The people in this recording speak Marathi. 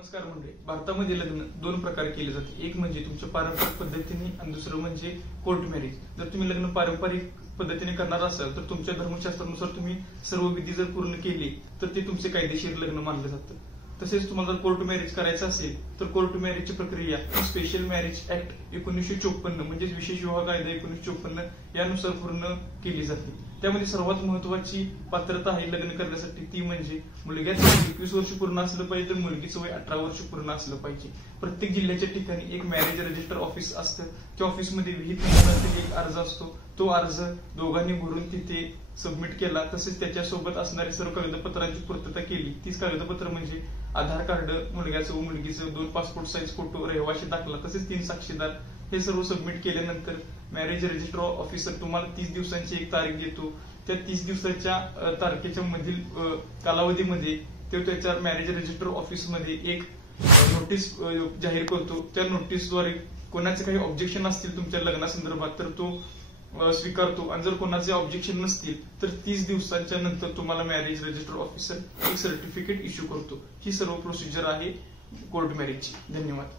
नमस्कार मंडळी. भारतामध्ये लग्न दोन प्रकारे केले जाते. एक म्हणजे तुमच्या पारंपरिक पद्धतीने आणि दुसरं म्हणजे कोर्ट मॅरेज. जर तुम्ही लग्न पारंपरिक पद्धतीने करणार असाल तर तुमच्या धर्मशास्त्रानुसार तुम्ही सर्व विधी जर पूर्ण केली तर ते तुमचे कायदेशीर लग्न मानलं जातं. तसेच तुम्हाला जर कोर्ट मॅरेज करायचं असेल तर कोर्ट मॅरेजची प्रक्रिया स्पेशल मॅरेज ऍक्ट 1954 म्हणजे विशेष विवाह कायदा 1954 यानुसार पूर्ण केली जाते. त्यामध्ये सर्वात महत्वाची पात्रता आहे लग्न करण्यासाठी ती म्हणजे मुलग्याचं 21 वर्ष पूर्ण असलं पाहिजे तर मुलगीचं वय 18 वर्ष पूर्ण असलं पाहिजे. प्रत्येक जिल्ह्याच्या ठिकाणी एक मॅरेज रजिस्टर ऑफिस असतं. त्या ऑफिसमध्ये विहित नियमांतील एक अर्ज असतो. तो अर्ज दोघांनी भरून तिथे सबमिट केला तसेच त्याच्यासोबत असणारी सर्व कागदपत्रांची पूर्तता केली. तीच कागदपत्र म्हणजे आधार कार्ड, मुलग्याचं व मुलगीचं 2 पासपोर्ट साईज फोटो, रहिवासी दाखला तसेच 3 साक्षीदार हे सर्व सबमिट केल्यानंतर मॅरेज रजिस्टर ऑफिसर तुम्हाला 30 दिवसांची एक तारीख देतो. त्या 30 दिवसाच्या तारखेच्या मधील कालावधीमध्ये तो त्याच्या मॅरेज रजिस्टर ऑफिसमध्ये एक नोटीस जाहीर करतो. त्या नोटीसद्वारे कोणाचे काही ऑब्जेक्शन असतील तुमच्या लग्नासंदर्भात तर तो स्वीकारतो आणि जर कोणाचे ऑब्जेक्शन नसतील तर 30 दिवसांच्या नंतर तुम्हाला मॅरेज रजिस्टर ऑफिसर एक सर्टिफिकेट इश्यू करतो. ही सर्व प्रोसिजर आहे कोर्ट मॅरेजची. धन्यवाद.